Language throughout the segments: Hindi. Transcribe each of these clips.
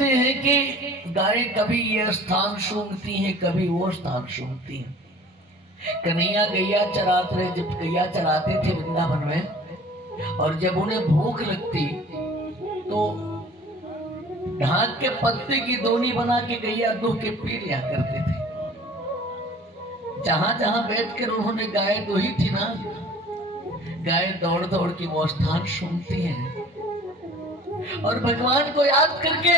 हैं कि गाय कभी ये स्थान सूंघती हैं, कभी वो स्थान सूंघती हैं। कन्हैया गैया चराते रहे, जब गैया चराते थे वृंदावन में, और जब उन्हें भूख लगती तो ढाक के पत्ते की दोनी बना के गैया दूध के पी लिया करते थे। जहां जहां बैठकर उन्होंने गाय दोही थी ना, गाय दौड़ दौड़ की वो स्थान सूंघती हैं और भगवान को याद करके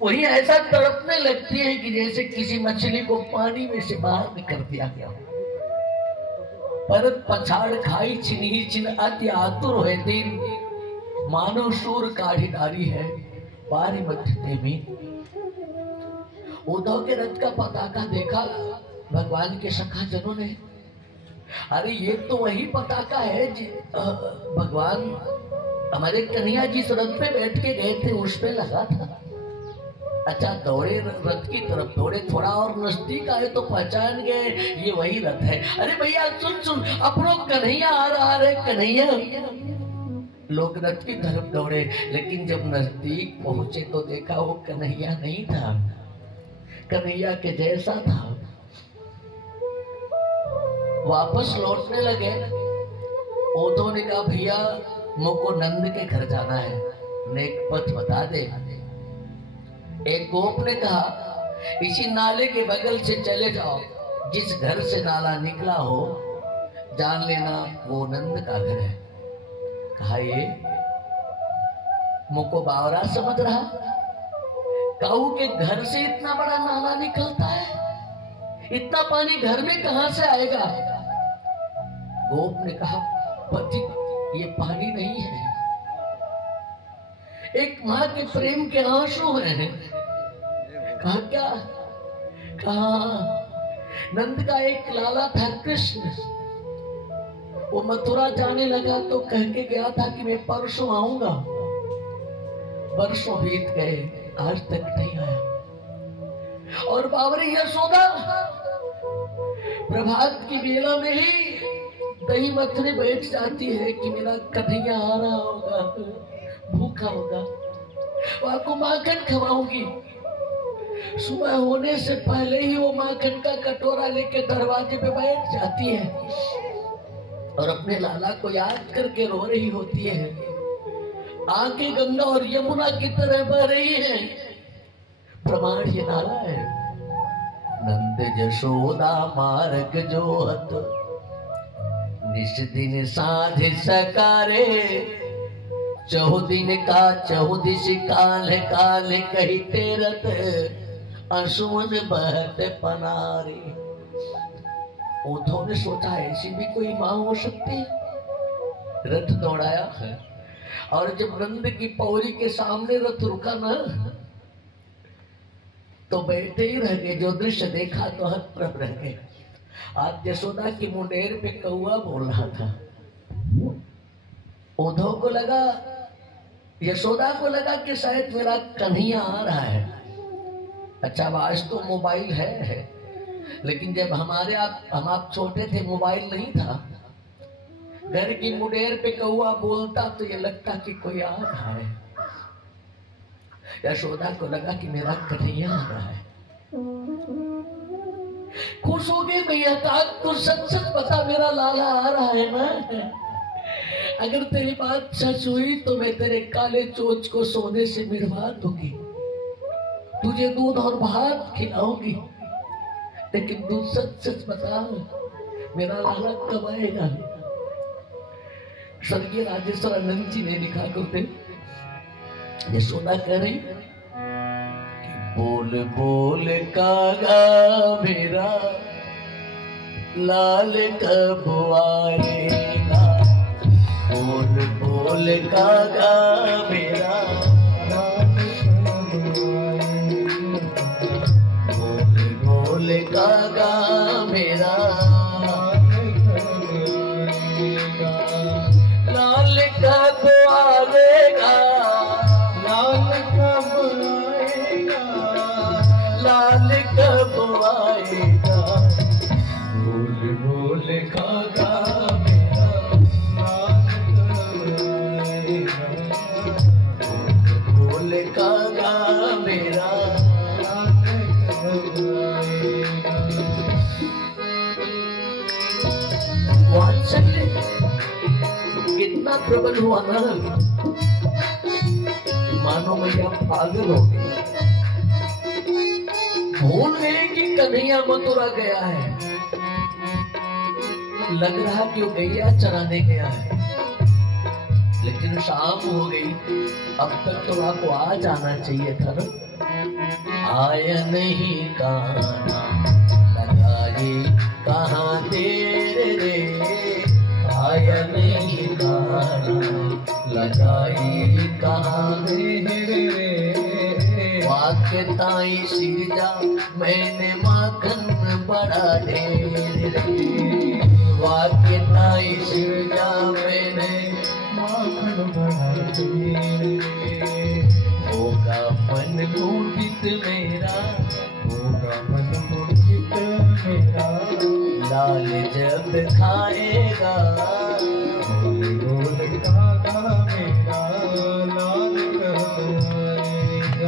वही ऐसा तड़पने लगती है कि जैसे किसी मछली को पानी में से बाहर निकल दिया गया हो। परत पछाड़ खाई छिनी छिन अति आतुर है दिन, मानो सूर काढ़ी डारी है बारी मध्य में। उद्धव के रथ का पताका देखा भगवान के सखा जनों ने, अरे ये तो वही पताका है भगवान हमारे कन्हैया जिस रथ पे बैठ के गए थे उस पे लगा था। अच्छा, दौड़े रथ की तरफ दौड़े, थोड़ा और नजदीक आए तो पहचान गए ये वही रथ है। अरे भैया सुन सुन, अपनों कन्हैया आ रहा है, कन्हैया। लोग रथ की तरफ दौड़े, लेकिन जब नजदीक पहुंचे तो देखा वो कन्हैया नहीं था, कन्हैया के जैसा था। वापस लौटने लगे। उद्धव ने कहा भैया मुझको नंद के घर जाना है, नेक पथ बता दे। एक गोप ने कहा इसी नाले के बगल से चले जाओ, जिस घर से नाला निकला हो जान लेना वो नंद का घर है। कहा ये मुझको बावरा समझ रहा, काऊ के घर से इतना बड़ा नाला निकलता है, इतना पानी घर में कहां से आएगा? गोप ने कहा पति ये पानी नहीं है, एक माँ के प्रेम के आंसू हैं। कहा क्या? कहा नंद का एक लाला था कृष्ण, वो मथुरा जाने लगा तो कह के गया था कि मैं परसों आऊंगा। वर्षों बीत गए, आज तक नहीं आया। और बावरी यशोदा प्रभात की बेला में ही दही मथने बैठ जाती है कि मेरा कन्हैया आ रहा होगा, भूखा होगा, वो आपको माखन खवाऊंगी। सुबह होने से पहले ही वो माखन का कटोरा लेके दरवाजे पे बैठ जाती है और अपने लाला को याद करके रो रही होती है। आंखें गंगा और यमुना की तरह बह रही है। प्रमाण ये नाला है। नंद जशोदा मार्ग जोहत, निस दिन साध सकारे, चौदिन का चौदिश काल काल कही तेरत, असून बहत पनारे। उद्धव ने सोचा ऐसी भी कोई मां हो सकती है। रथ दौड़ाया है और जब नंद की पौरी के सामने रथ रुका ना तो बैठे ही रह गए। जो दृश्य देखा तो हतप्रभ रह गए। आज यशोदा की मुंडेर पे कौआ बोल रहा था। उद्धव को लगा, यशोदा को लगा कि शायद मेरा कन्हैया आ रहा है। अच्छा आज तो मोबाइल है, लेकिन जब हम आप छोटे थे मोबाइल नहीं था। घर की मुंडेर पे कौआ बोलता तो ये लगता कि कोई आ रहा है। यशोदा को लगा कि मेरा कन्हैया आ रहा है। खुश हो गए भैया, तो सच सच बता मेरा लाला आ रहा है ना। अगर तेरी बात सच हुई तो मैं तेरे काले चोच को सोने से मिलवा दूंगी, तुझे दूध और भात खिलाऊंगी। लेकिन तू सच सच बता मेरा लाला कब आएगा? स्वर्गीय राजेश्वर आनंद जी ने लिखा करते, यशोदा कह रही कि बोल बोल कागा मेरा लाल कब आएगा, बोल बोल कागा मेरा बोल बोल कागा मेरा लाल कब आएगा, लाल कब आएगा, लाल कब आएगा, बोल बोल कागा मेरा लाल कब आएगा। प्रबल हुआ ना, मानो मैया पागल हो गई, भूल गए कि कन्हैया मथुरा गया है। लग रहा कि वो गैया चराने गया है, लेकिन शाम हो गई, अब तक तो आपको आ जाना चाहिए था ना। आया नहीं कान्हा लगाई कहाँ देर रे, आया नहीं कान्हा लगाई कहाँ देर रे। वाक्य ताई सिरजा मैंने माखन बड़ा ढेर रे, वाक्य ताई सिरजा मैंने माखन बड़ा ढेर रे। होगा मन मुंडित मेरा, होगा मन मुंडित मेरा, लाल जब खाएगा गोल काका मेरा, लाल कब आएगा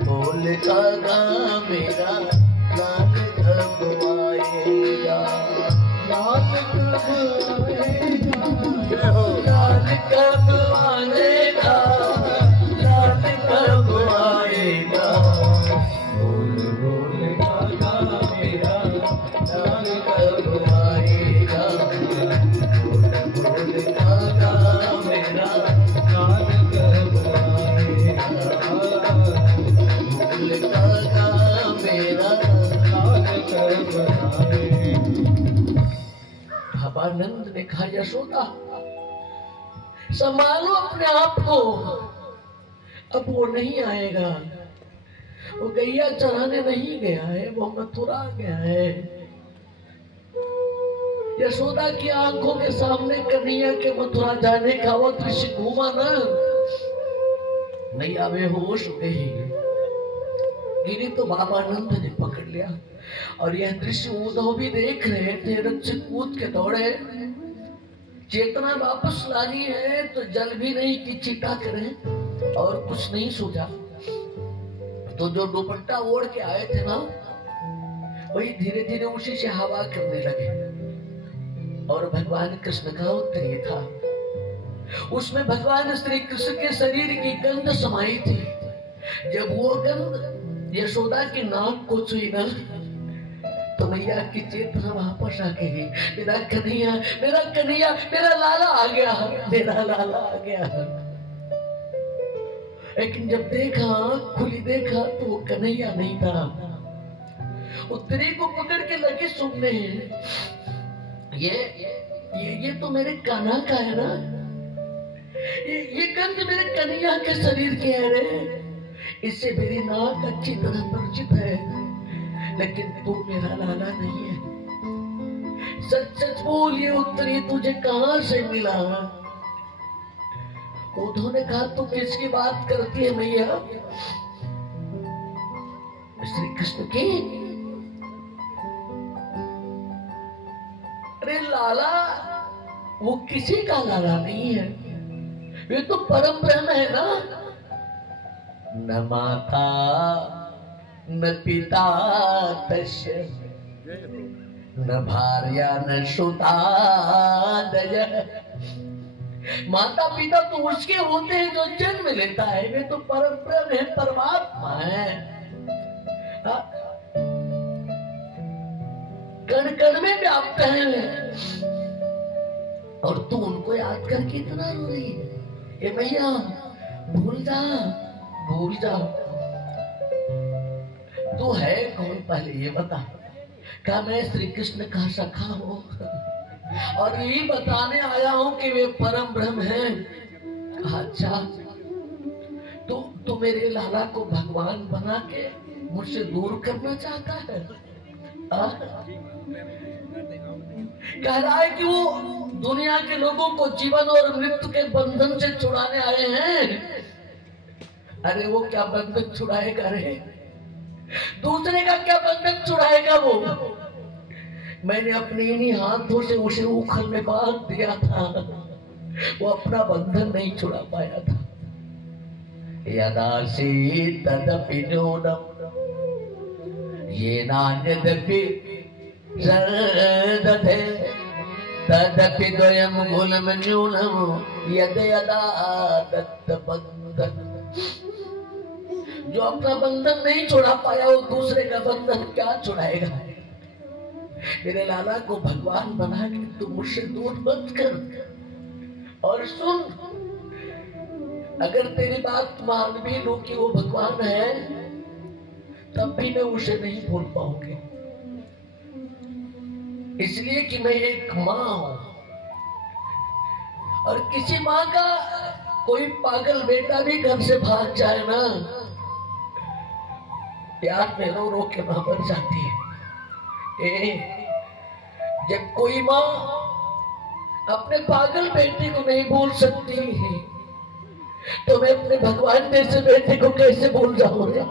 गोल काका मेरा, लाल कब आएगा, लाल कब आएगा, लाल कब आएगा, लाल कब आएगा, गोल गोल काका मेरा, लाल कब आएगा, गोल गोल काका मेरा, लाल कब आएगा, गोल काका मेरा, लाल कब आएगा। भावानंद ने कहा यशोदा संभालो अपने आप को, अब वो नहीं आएगा, वो गैया चराने नहीं गया है, वो मथुरा गया है। यशोदा की आंखों के सामने कन्हैया के मथुरा जाने का वो दृश्य घूमा ना, मैया बेहोश हो गई, गिरी तो बाबानंद ने पकड़ लिया। और यह दृश्य उद्धव भी देख रहे थे, रक्षक कूद के दौड़े, चेतना वापस लानी है तो जल भी नहीं कि चिता करें और कुछ नहीं सूझा। तो जो दुपट्टा ओढ़ के आए थे ना, वही धीरे धीरे उसी से हवा करने लगे, और भगवान कृष्ण का उत्तर ये था, उसमें भगवान श्री कृष्ण के शरीर की गंध समाई थी। जब वो गंध यशोदा की नाक को छुई ना, तो मैया की चेतना वापस आ गई, मेरा कन्हैया, मेरा कन्हैया, मेरा लाला आ गया, मेरा लाला आ गया। लेकिन जब देखा, खुली देखा, तो वो कन्हैया नहीं था। उत्तरी को पकड़ के लगे सुनने, ये तो मेरे कान्हा का है ना, ये गंध मेरे कन्हैया के शरीर के है रे, इससे मेरी नाक अच्छी तरह परिचित है, लेकिन तू मेरा लाला नहीं है। सच सच बोल, ये उत्तरी तुझे कहां से मिला? उद्धव ने कहा तू किसकी बात करती है मैया? श्री कृष्ण की। अरे लाला वो किसी का लाला नहीं है, ये तो परम ब्रह्म है ना। न माता न पिता तस्य, न भार्या न सुता दय। माता पिता तो उसके होते हैं जो जन्म लेता है, वे तो परम ब्रह्म है, परमात्मा है। कण कण में व्याप्त है, और तू उनको याद करके इतना रो रही है। ए भैया भूल जा, भूल जा, तू है कौन पहले ये बता। क्या मैं श्री कृष्ण का सखा हूं और यही बताने आया हूं कि वे परम ब्रह्म हैं। अच्छा तू मेरे लाला को भगवान बना के मुझसे दूर करना चाहता है? कह रहा है कि वो दुनिया के लोगों को जीवन और मृत्यु के बंधन से छुड़ाने आए हैं। अरे वो क्या बंधन छुड़ाएगा रे? दूसरे का क्या बंधन छुड़ाएगा वो? मैंने अपने इन्हीं हाथों से उसे उखल में बांध दिया था, वो अपना बंधन नहीं छुड़ा पाया था। यदासी तदपि न्यूनम ये नान्यदपि सर्वदते तदपि द्वयम गुणम न्यूनम यद यदा दत्त बंधन। जो अपना बंधन नहीं छुड़ा पाया वो दूसरे का बंधन क्या छुड़ाएगा। मेरे लाला को भगवान बना के तू मुझसे दूर मत कर। और सुन, अगर तेरी बात मान भी लूं कि वो भगवान है, तब भी मैं उसे नहीं भूल पाऊंगी, इसलिए कि मैं एक माँ हूं। और किसी माँ का कोई पागल बेटा भी घर से भाग जाए ना, याद में रो रो के मां मर जाती है। जब कोई माँ अपने पागल बेटे को नहीं भूल सकती है, तो मैं अपने भगवान जैसे बेटे को कैसे भूल जाऊंगा,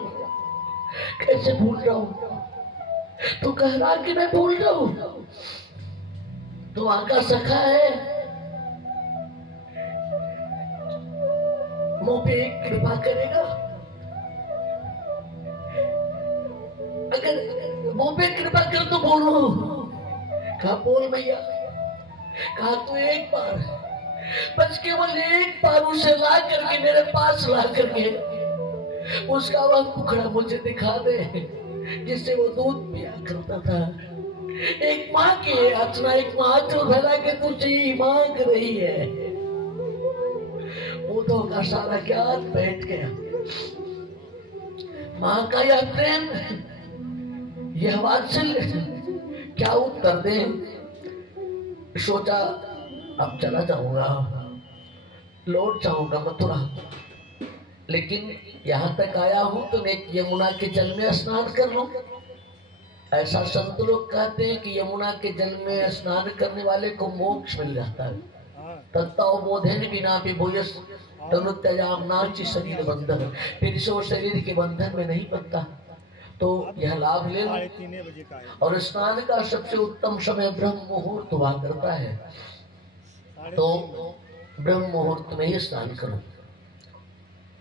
कैसे भूल जाऊंगा। तू कह रहा कि मैं भूल जाऊं? तू वहां का सखा है, मुंह पे एक कृपा करेगा। अगर मुंह पे कृपा कर तो बोलो। कहा बोल भैया। कहा तू एक बार, बस केवल एक बार उसे ला करके मेरे पास ला करके उसका वह टुकड़ा मुझे दिखा दे जिससे वो दूध पिया करता था। एक माँ की याचना, एक माँ जो भला के तुझे मांग रही है। उद्धव का सारा ज्ञान बैठ गया। माँ का यह प्रेम, यह वात्सल्य क्या उत्तर दे। सोचा अब चला जाऊंगा, लौट जाऊंगा मथुरा, लेकिन यहां तक आया हूं तो मैं यमुना के जल में स्नान कर लूं। ऐसा संत लोग कहते हैं कि यमुना के जल में स्नान करने वाले को मोक्ष मिल जाता है। तत्तावबोधेन बिना विभूयस तनुत्यजाम नाचि शरीर बंधन। फिर से वो शरीर के बंधन में नहीं बनता। तो यह लाभ ले लो। और स्नान का सबसे उत्तम समय ब्रह्म मुहूर्त हुआ करता है, तो ब्रह्म मुहूर्त में ही स्नान करो।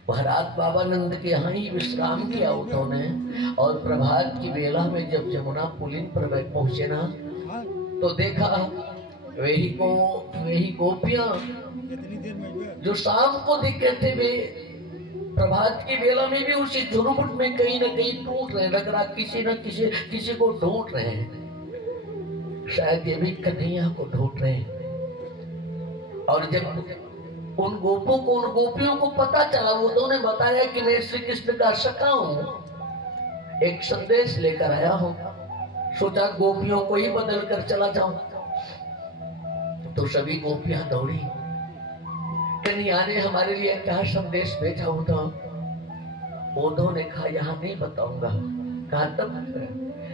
वह रात बाबा नंद के यहाँ ही विश्राम किया उद्धव ने। और प्रभात की बेला में जब यमुना पुलिन पर पहुंचे ना, तो देखा वही गोपियां जो शाम को दिखे थे, वे प्रभात की बेला में भी उसी झुरमुट में कहीं न कहीं टूट रहे, लग रहा किसी न किसी को ढूंढ रहे हैं। शायद ये भी कन्हैया को ढूंढ रहे हैं। और जब उन गोपियों को पता चला, वो दोनों बताया कि मैं श्री कृष्ण का सखा हूं, एक संदेश लेकर आया हूं। सोचा गोपियों को ही बदल कर चला जाऊं। तो सभी गोपियां दौड़ी, कन्हैया ने हमारे लिए क्या संदेश भेजा होता। उद्धव ने कहा यहाँ नहीं बताऊंगा। कहा तब?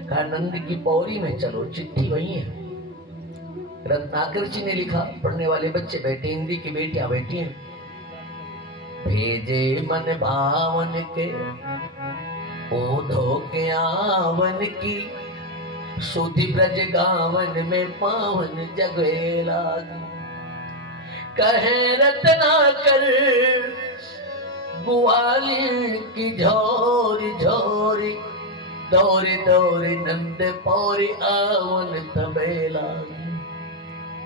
कहा नंद की पौड़ी में चलो, चिट्ठी वही है। रत्नाकर जी ने लिखा, पढ़ने वाले बच्चे बैठे, हिंदी की बेटियां बैठी हैं। भेजे मन भावन के उद्धव के आवन की, सुधि ब्रज गावन में पावन जगेला। कहे रत्नाकर ग्वालियर की झोरी झोरी, दौरी दौरी नंद पौरी आवन तबेला।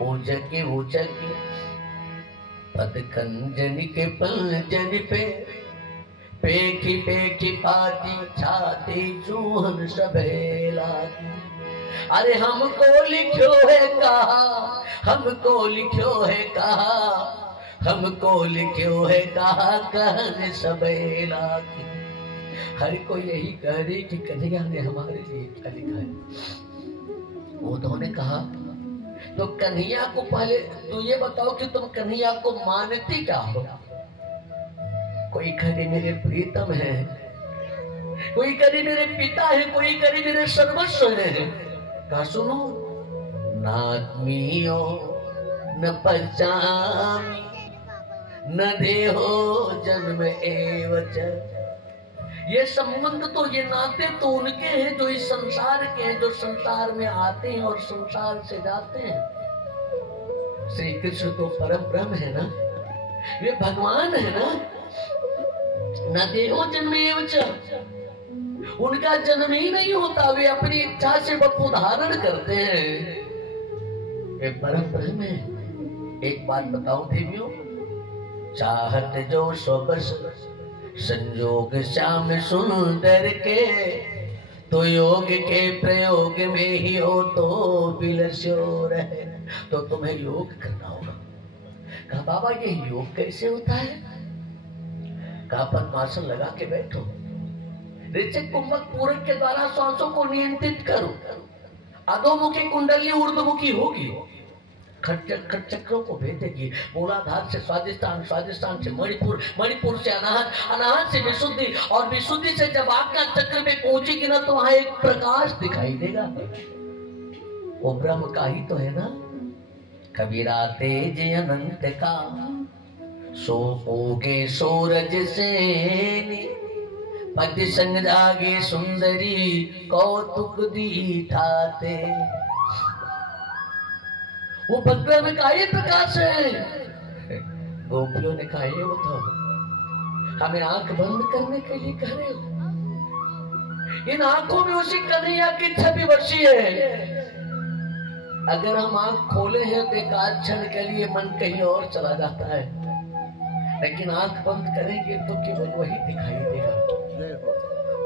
ऊंचकी ऊंचकी पदकंजन के पंजन पे, पेखी पेखी पाती छाती चूहन सबेला। अरे हमको लिखो है कहा, हमको लिखो है कहा, हमको लिखो है कहा कहन सबेला। हर कोई यही कह रही कि कन्हैया ने हमारे लिए क्या लिखा है। उद्धव ने कहा तो कन्हैया को पहले तो ये बताओ कि तुम कन्हैया को मानती क्या हो। कोई करे मेरे प्रीतम है, कोई करे मेरे पिता है, कोई करे मेरे सर्वस्व है। कहा सुनो, नात्मीयो न पहचानी न देहो जन्म एवच। ये संबंध तो, ये नाते तो उनके हैं जो इस संसार के हैं, जो संसार में आते हैं और संसार से जाते हैं। श्री कृष्ण तो परम ब्रह्म है ना, वे भगवान है ना। न देहो जन्म एवच, उनका जन्म ही नहीं होता, वे अपनी इच्छा से वपु धारण करते हैं। ये परम ब्रह्म है। एक बात बताओ देवियों, चाहत जो स्वबस संयोग श्याम सुंदर के, तो योग के प्रयोग में ही हो तो बिलस्यो रहे। तो तुम्हें योग करना होगा। कहा बाबा ये योग कैसे होता है? कहा पद्मासन लगा के बैठो, ऋचिक कुंभक पूरक के द्वारा श्वासों को नियंत्रित करो। अधोमुखी कुंडली ऊर्ध्वमुखी होगी, खटचक्रों को भेदेगी। मूलाधार से स्वादिष्टान, स्वादिष्टान से मणिपुर, मणिपुर से अनाहत, अनाहत से विशुद्धि, और विशुद्धि से जब आज्ञा चक्र में पहुंचेगी ना तो वहां एक प्रकाश दिखाई देगा। वो ब्रह्म का ही तो है ना। कबीरा तेज अनंत का, सो उगे सूरज से, पति संग जागे सुंदरी, कौतुक दिखाते। वो भद्र का ही प्रकाश है। गोपियों ने कहा ये वो तो हमें आंख बंद करने के लिए कह रहे हो। इन आंखों में उसी कन्हैया की छवि बसी है। अगर हम आंख खोले हैं तो एक आध क्षण के लिए मन कहीं और चला जाता है, लेकिन आंख बंद करेंगे तो केवल वही दिखाई देगा।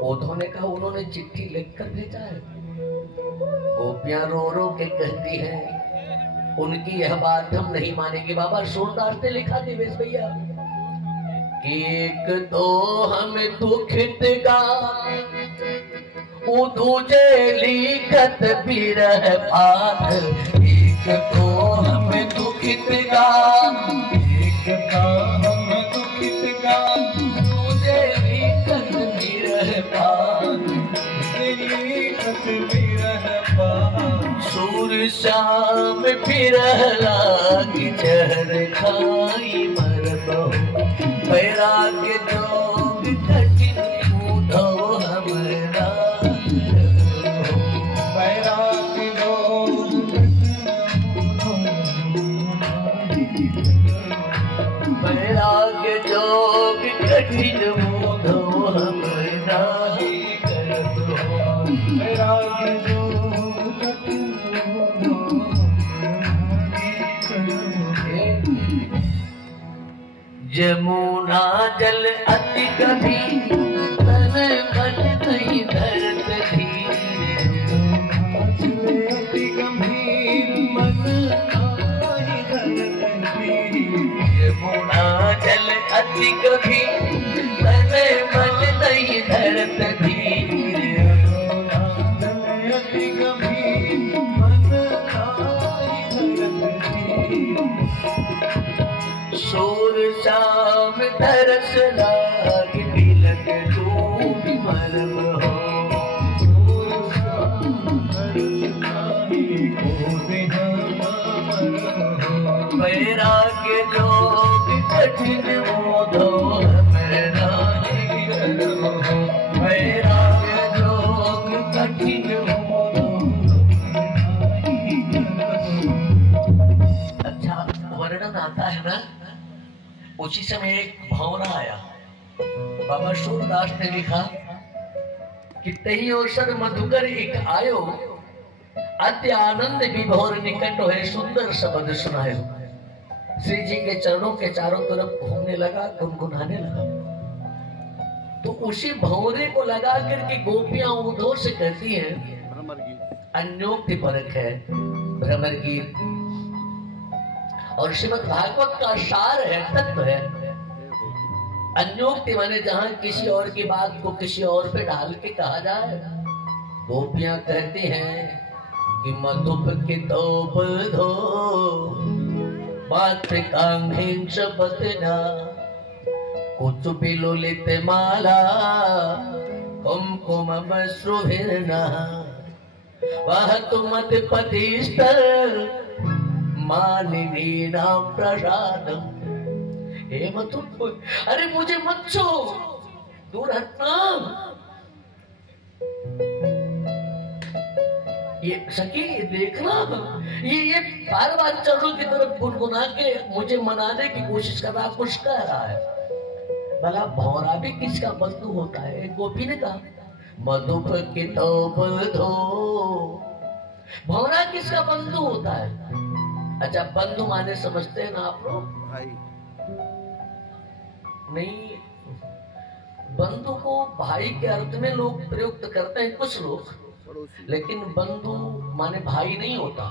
उद्धव ने कहा उन्होंने चिट्ठी लिखकर भेजा है। गोपियां रो रो के कहती हैं उनकी यह बात हम नहीं मानेंगे। बाबा सूरदास ने लिखा दिवेश भैया कि एक तो हम दुखित गा, दूजे लिखत बिरह बात। एक तो हम दुखित गा, एक तो हम दुखित गा, दूजे लिखत बिरह बात, लिखत बिरह बात। सूर शाम फिरह लागी, जहर खाई मर बहु, बैराग्य जोग कठिन उधो हमरा। बैराग्य जोग बैराग्य जोग कठिन उधो हमरा। बैराग्य जमुना जल अति गभीर, तन मन नहीं धरत धीर। अति गंभीर मन नहीं धरत धीर। जमुना जल अति गभीर, तन मन नहीं धरत धीर। अति गंभीर मन नहीं धरत धीर। सूर शाम तरस लाग, तिलक डूब मरम हो। सूर शाम तरस लाग, बैराग्य जोग कठिन उधो हमरा। बैराग्य जोग कठिन उधो। अच्छा वर्णन आता है ना। उसी समय एक भंवरा आया। बाबा सूरदास ने लिखा कि तही अवसर मधुकर एक आयो, अत्य आनंद विभोर निकट है, सुंदर शब्द सुनायो। श्री जी के चरणों के चारों तरफ घूमने लगा, गुनगुनाने लगा। तो उसी भंवरे को लगा करके गोपियां उद्धव से कहती हैं, अन्योक्ति परक है भ्रमर गीत, और श्रीमद् भागवत का सार है, तत्व है। अन्योक्ति माने जहां किसी और की बात को किसी और पे डाल के कहा जाए। गोपियां कहती हैं कि मधुप की तोप धो, मातृकांघ्रिं शपथना, कुछ बिलुलित माला, कुमकुमश्रुभिर्ना, वह तुमत पतिस्तर, मानिनी नाम प्रसादम। हे मत, अरे मुझे मत छो, दूर हटना। ये सखी देखना, ये बार बार चरणों की तरफ गुनगुना के मुझे मनाने की कोशिश कर रहा, कुछ कह रहा है। भला भौरा भी किसका बंधु होता है? गोपी ने कहा मधुप की तोप धो, भौरा किसका बंधु होता है? अच्छा, बंधु माने समझते हैं ना आप लोग? भाई नहीं, बंधु को भाई के अर्थ में लोग प्रयुक्त करते हैं कुछ लोग, पड़ोसी। लेकिन बंधु माने भाई नहीं होता।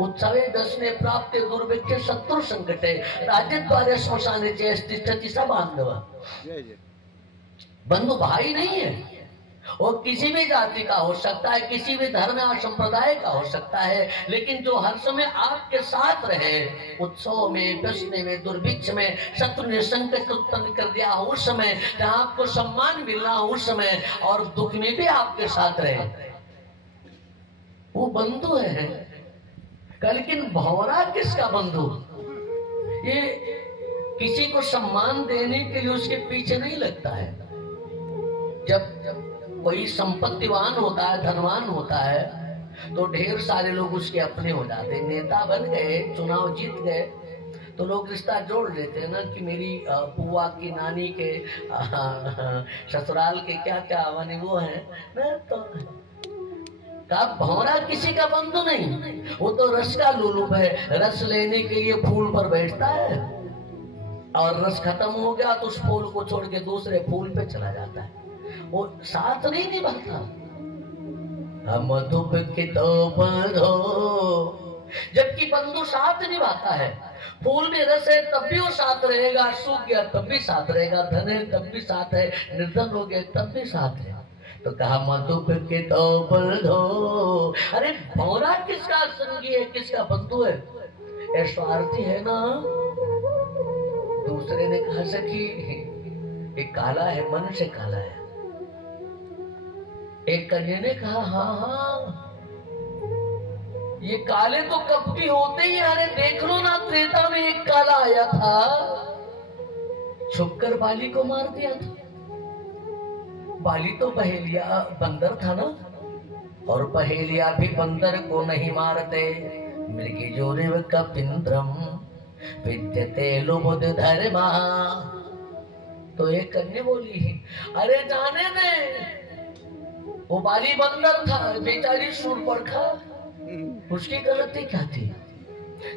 उत्सवे दशने प्राप्त दुर्भिक्ष शत्रु संकटे राज्य द्वारे श्मशाने तिष्ठति स बांधव। जय जय। बंधु भाई नहीं है, वो किसी भी जाति का हो सकता है, किसी भी धर्म या संप्रदाय का हो सकता है, लेकिन जो हर समय आपके साथ रहे, उत्सव में, व्यसने में, दुर्भिक्ष में, शत्रु ने संकट उत्पन्न कर दिया उस समय, जहाँ आपको सम्मान मिलना उस समय, और दुख में भी आपके साथ रहे, वो बंधु है। लेकिन भंवरा किसका बंधु? ये किसी को सम्मान देने के लिए उसके पीछे नहीं लगता है। जब कोई संपत्तिवान होता है, धनवान होता है, तो ढेर सारे लोग उसके अपने हो जाते हैं। नेता बन गए, चुनाव जीत गए, तो लोग रिश्ता जोड़ लेते हैं ना कि मेरी बुआ की नानी के ससुराल के क्या क्या माने वो है ना। तो भंवरा किसी का बंधु नहीं, वो तो रस का लुलुप है। रस लेने के लिए फूल पर बैठता है, और रस खत्म हो गया तो उस फूल को छोड़ के दूसरे फूल पे चला जाता है, वो साथ नहीं निभाता। हम धूप की तो बंधो, जबकि बंधु साथ निभाता है। फूल में रस है तब भी वो साथ रहेगा, सूख गया तब भी साथ रहेगा, धन है तब भी साथ है, निर्धन हो गया तब भी साथ है। तो कहा मधुप के तो बंधो। अरे भंवरा किसका संगी है, किसका बंधु है? ये स्वार्थी है ना। दूसरे ने कहा सखी ये काला है, मन से काला है। एक कन्या ने कहा हाँ हाँ, ये काले तो कपटी होते ही। अरे देख लो ना, त्रेता में एक काला आया था, छुपकर बाली को मार दिया था। बाली तो पहेलिया बंदर था ना, और पहेलिया भी बंदर को नहीं मारते। मृगी जोरेव कपिंद्रम विद्यते लुबुद धर्मा। तो एक कन्या बोली अरे जाने दे, वो बाली बंदर था, बेचारी शूर्पणखा, उसकी गलती क्या थी?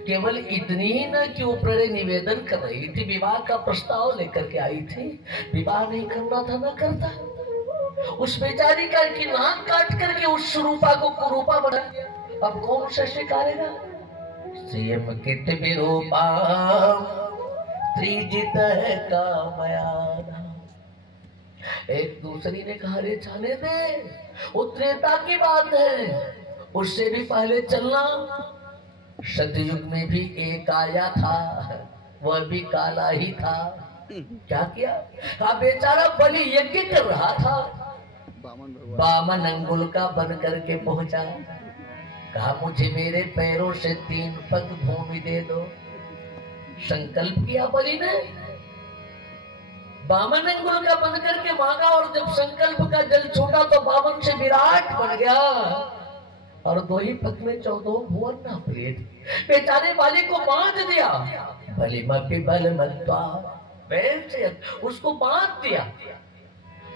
केवल इतनी ही ना कि वो प्रणय निवेदन कर रही थी, विवाह का प्रस्ताव लेकर के आई थी, विवाह नहीं करना था ना करता। उस बेचारी का की नाक काट करके उस स्वरूपा को कुरूपा बना दिया। अब कौन उसे स्वीकारेगा? श्रीयम कित विरूपा त्रिजित है कामयाना। एक दूसरी ने कहा रे जाने दे, वो त्रेता की बात है, उससे भी पहले चलना। सतयुग में भी एक आया था, वह भी काला ही था। क्या किया? कहा बेचारा बलि यज्ञ कर रहा था, बामन अंगुल का बन करके पहुंचा। कहा मुझे मेरे पैरों से 3 पग भूमि दे दो। संकल्प किया बलि ने, बामन अंगुल का बन करके मांगा, और जब संकल्प का जल छोड़ा तो बामन से विराट बन गया, और 2 ही पग में 14 भुवन नाप लिए। बेचारे बाली को बांध दिया, बलिमपि बलमत्वा, बैल से उसको बांध दिया।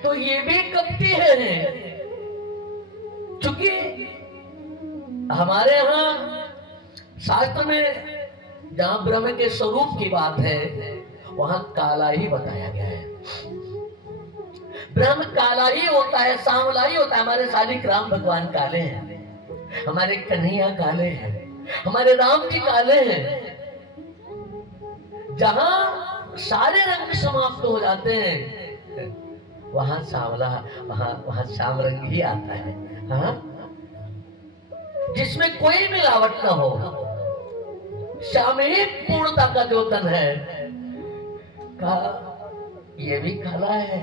तो ये भी कपटी है, क्योंकि हमारे यहाँ शास्त्र में जहां ब्रह्म के स्वरूप की बात है वहां काला ही बताया गया है। ब्रह्म काला ही होता है, सांवला ही होता है। हमारे सालिक राम भगवान काले हैं, हमारे कन्हैया काले हैं, हमारे राम जी काले हैं। जहां सारे रंग समाप्त हो जाते हैं वहां सांवला, वहां श्याम रंग ही आता है। हाँ? जिसमें कोई मिलावट ना हो, श्याम ही पूर्णता का द्योतन है। कहा ये भी काला है,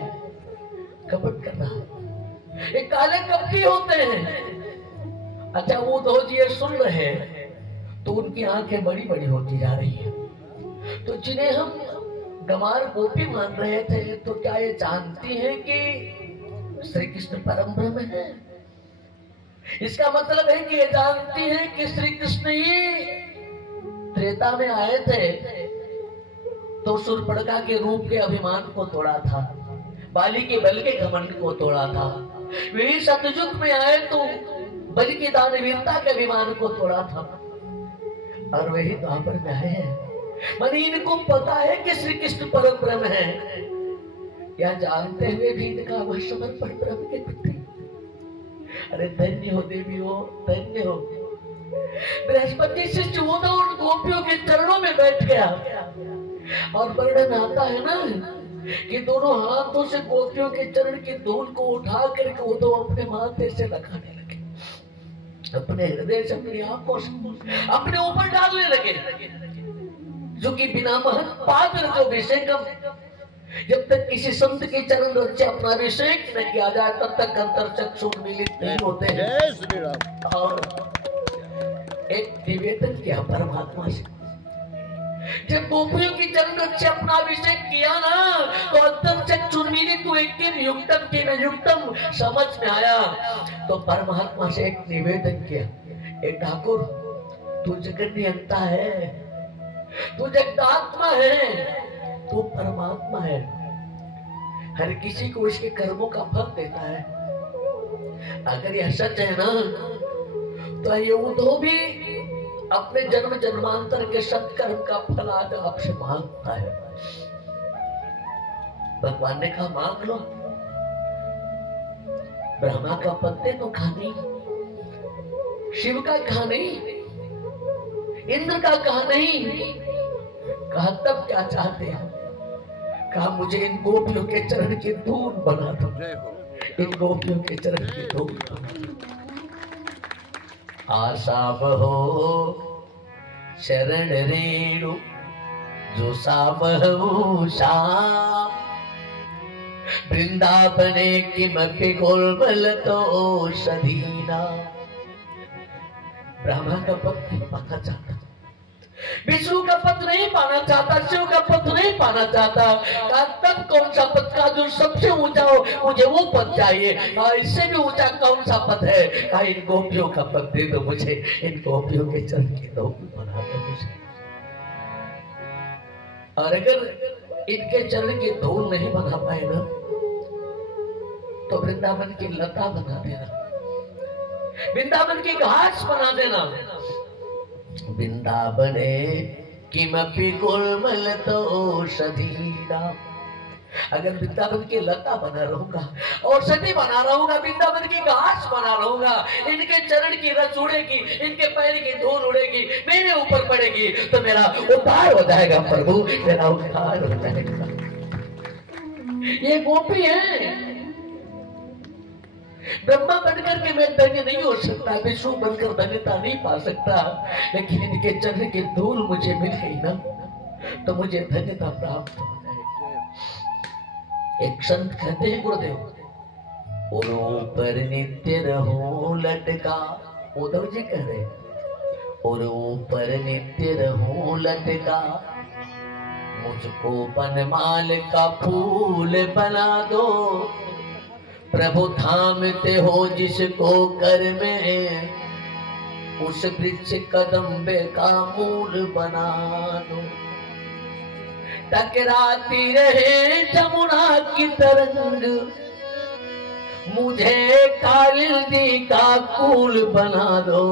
कपट कर रहा है, ये काले कपटी होते हैं। अच्छा वो दो जी ये सुन रहे हैं तो उनकी आंखें बड़ी बड़ी होती जा रही है। तो जिन्हें हम गमार गोपी मान रहे थे, तो क्या ये जानती हैं कि श्री कृष्ण परम ब्रह्म है? इसका मतलब है कि ये जानती हैं कि श्री कृष्ण ही त्रेता में आए थे तो शूर्पणखा के रूप के अभिमान को तोड़ा था, बाली के बल के घमंड को तोड़ा था। वही सतयुग में आए तो बलि की दानवीरता के अभिमान को तोड़ा था। और वही द्वापर में आए हैं। माने इनको पता है कि श्री कृष्ण परम ब्रह्म है, या जानते हुए भी इनका वह समर्पण ब्रह्म के प्रति। अरे धन्य हो देवी हो, धन्य हो। बृहस्पति से 14 उन गोपियों के चरणों में बैठ गया और वर्णन आता है ना कि दोनों हाथों से गोपियों के चरण की धूल को उठा करके वो तो अपने माथे से लगाने लगे, अपने हृदय से, अपनी आंखों से अपने ऊपर डालने लगे। जो कि बिना पात्र जो अभिषेकम, जब तक किसी संत के चरण रचे अपना अभिषेक न किया जाए तब तक अंतर चक्षु मिलित नहीं होते हैं। और एक निवेदन किया परमात्मा से, जब गोपियों की चरण रचे अपना अभिषेक किया ना तो अंतर चक्षु मिलित तो एक युक्तम के में युक्तम समझ में आया। तो परमात्मा से एक निवेदन किया, एक ठाकुर तू जगन्यंता है, तू जगदात्मा है, तू परमात्मा है, हर किसी को इसके कर्मों का फल देता है। अगर यह सच है ना तो ये उद्धव भी अपने जन्म जन्मांतर के सत्कर्म का फल आज आपसे मांगता है। भगवान ने कहा मांग लो। ब्रह्मा का पत्ते तो खा नहीं, शिव का कहा नहीं, इंद्र का कहा नहीं, कहा तब क्या चाहते हैं? कहा मुझे इन गोपियों के चरण की धूल बना दो, इन गोपियों के चरण की धूल बना दो। आशा बहो शरण रेणु जो सामहु श्याम, वृंदावने किमपि गोलबल तो सधीना। ब्रह्मा का पत्र नहीं पाना चाहता, विष्णु का पत्र नहीं पाना चाहता, शिव का पत्र नहीं पाना चाहता। तब कौन सा पद का जो सबसे ऊंचा हो मुझे वो पद चाहिए। इससे भी ऊंचा कौन सा पद है? कहा इन गोपियों का पद दे दो मुझे, इन गोपियों के चरण की धूल बना दो मुझे। और अगर इनके चरण की धूल नहीं बना पाए ना तो वृंदावन की लता बना देना, वृंदावन की घास बना देना। वृंदावने किमपि गुलमल तो सधीरा। अगर वृंदावन की लता बना रहूंगा और सदी बना रहूंगा, वृंदावन की घास बना रहूंगा, इनके चरण की रस उड़ेगी, इनके पैर की धूल उड़ेगी, मेरे ऊपर पड़ेगी तो मेरा उद्धार हो जाएगा प्रभु, मेरा उद्धार हो जाएगा। ये गोपी है। ब्रह्मा बनकर के मैं धन्य नहीं हो सकता, विष्णु बनकर धन्यता नहीं पा सकता, लेकिन इनके चरण की धूल मुझे मिल गई ना तो मुझे धन्यता प्राप्त हो जाएगी। एक संत कहते हैं गुरुदेव, और पर नित्य रहो लटका, उद्धव जी कह रहे, और ऊपर नित्य रहो लटका, मुझको बनमाल का फूल बना दो, प्रभु थामते हो जिसको कर में, उस वृक्ष कदम्बे का मूल बना दो। टकराती रहे जमुना की तरंग, मुझे कालिंदी का कूल बना दो,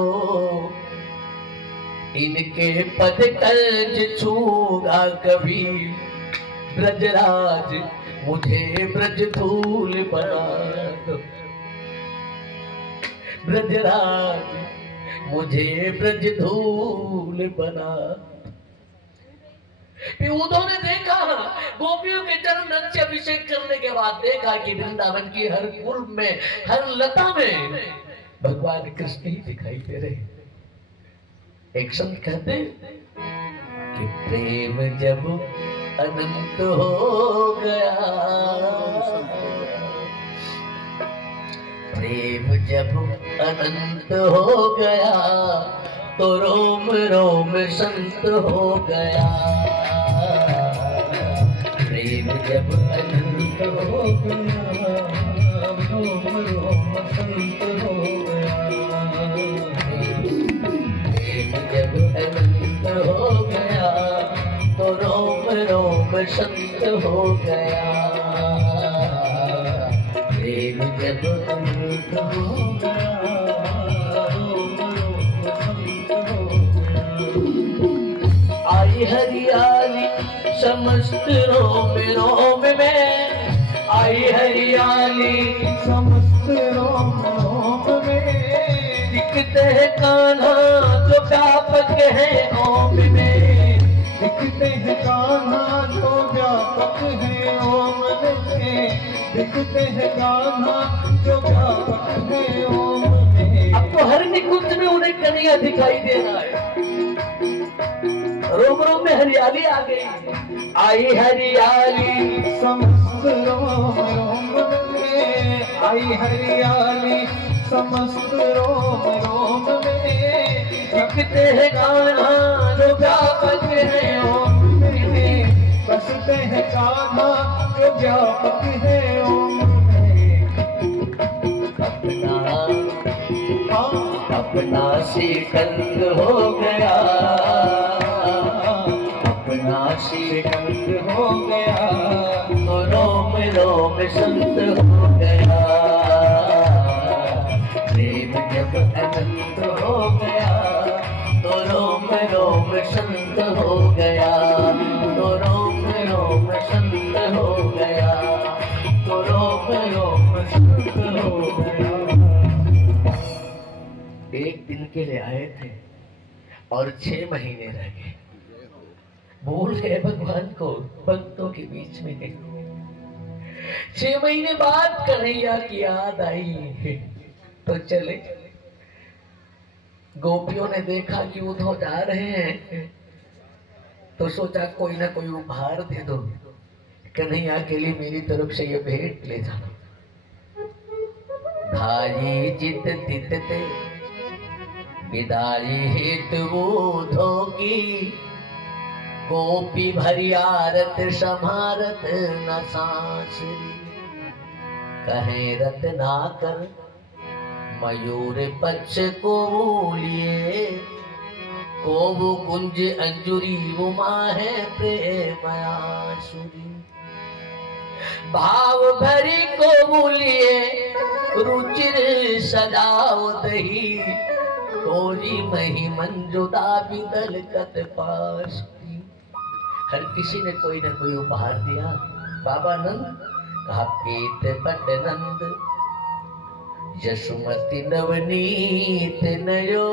इनके पद कल्ज छूगा कभी ब्रजराज, मुझे ब्रज धूल बना दो, ब्रजराज मुझे ब्रज धूल बना। फिर उद्धव ने देखा, गोपियों के चरण रस से अभिषेक करने के बाद देखा कि वृंदावन की हर फूल में, हर लता में भगवान कृष्ण ही दिखाई दे रहे। एक संत कहते कि प्रेम जब अनंत हो गया, प्रेम जब अनंत हो गया तो रोम रोम संत हो गया, प्रेम जब अनंत हो गया रोम रोम संत हो गया, प्रेम जब अनंत हो गया तो रोम रोम संत हो गया, प्रेम जब अनंत हो गया रोम रोम संत हो गया। समस्त रोम रोम में आई हरियाली, समस्त रोम रोम में दिखते हैं कान्हा जो व्यापक है ओम में, दिखते हैं कान्हा जो व्यापक है ओम में, दिखते हैं कान्हा जो व्यापक है ओम में। अब तो हर निकुंज में उन्हें कन्हैया दिखाई दे रहा है, रोम रोम में हरियाली आ गई, आई हरियाली, समस्त रोम रोम में आई हरियाली, समस्त रोम रोम में दिखते हैं कान्हा जो व्यापक है ओम में, बसते हैं कान्हा जो व्यापक है ओम में। अपना श्रीकंद हो गया, अपना श्रीकंद हो गया, तो रोम रोम संत हो गया, प्रेम जब अनंत हो गया, तो रोम रोम संत हो गया, तो रोम रोम संत हो गया, तो रोम रोम संत हो गया। एक दिन के लिए आए थे और 6 महीने रह गए, भूल गए भगवान को भक्तों के बीच में। 6 महीने बाद कन्हैया की याद आई तो चले। गोपियों ने देखा कि उद्धव जा रहे हैं तो सोचा कोई ना कोई उपहार दे दो, कन्हैया के लिए मेरी तरफ से ये भेंट ले जाना। धारी चित तितते विदाई हेतु उद्धव की, गोपी भरी आरत समारत न सांसरी, कहे रत्नाकर मयूर पक्ष को लिए, को वो कुंज अंजुरी उमा है प्रेम आसुरी, भाव भरी को बोलिए रुचिर सजाओ दही, कोरी मही मंजुदा बिदल कत पास। हर किसी ने कोई न कोई उपहार दिया। बाबा नंद कहा पीत पट नंद, यशुमती नवनीत नयो,